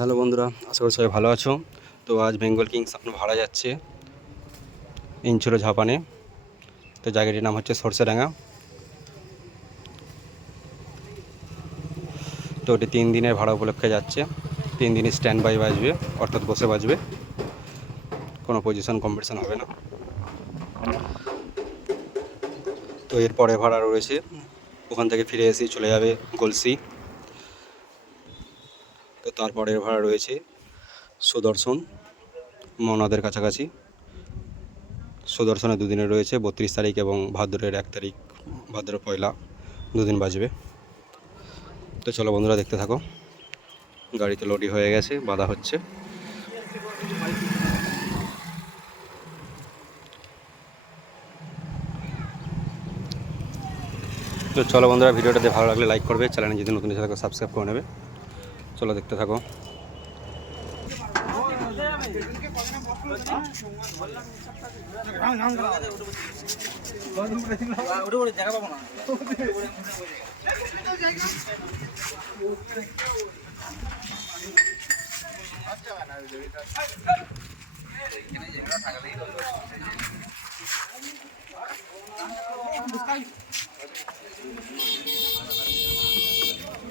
Hello বন্ধুরা, আশা করি সবাই ভালো আছো। তো আজ বেঙ্গল কিংস আপনার ভাড়া যাচ্ছে ইনচুলো ঝাপানে। তো জায়গাটির নাম হচ্ছে সরষেডাঙ্গা। তো ওটি তিন দিনের ভাড়া উপলক্ষে যাচ্ছে। তিন দিনই স্ট্যান্ড বাই বাজবে, অর্থাৎ বসে বাজবে। কোনো পজিশন কম্পিটিশন হবে না। তো এর পরে ভাড়া রয়েছে। ওখান থেকে ফিরে এসে চলে যাবে গলসি। তো তারপরের ভাড়া রয়েছে সুদর্শন, মনাদের কাছাকাছি। সুদর্শনে দুদিনে রয়েছে বত্রিশ তারিখ এবং ভাদ্রের এক তারিখ, ভাদ্র পয়লা দুদিন বাজবে। তো চলো বন্ধুরা দেখতে থাকো। গাড়িতে লোডি হয়ে গেছে, বাধা হচ্ছে। তো চলো বন্ধুরা ভিডিওটাতে ভালো লাগলে লাইক করবে, চ্যানেলে যদি নতুন সাবস্ক্রাইব করে নেবে। চলো দেখতে থাকো